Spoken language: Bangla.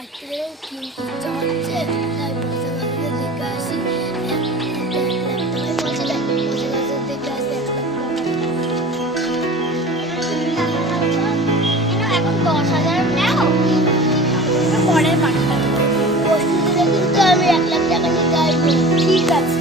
বাচ্চাদেরও কিনতে ইচ্ছা হচ্ছে, তাই বসে বসে দেখে আসি। বসে বসে দেখে আসি 1 লাখ টাকা। এখন 10,000 নাও, পরের বারটা পরশু দিনে কিন্তু আমি 1 লাখ টাকা নিতে আসবো। ঠিক আছে।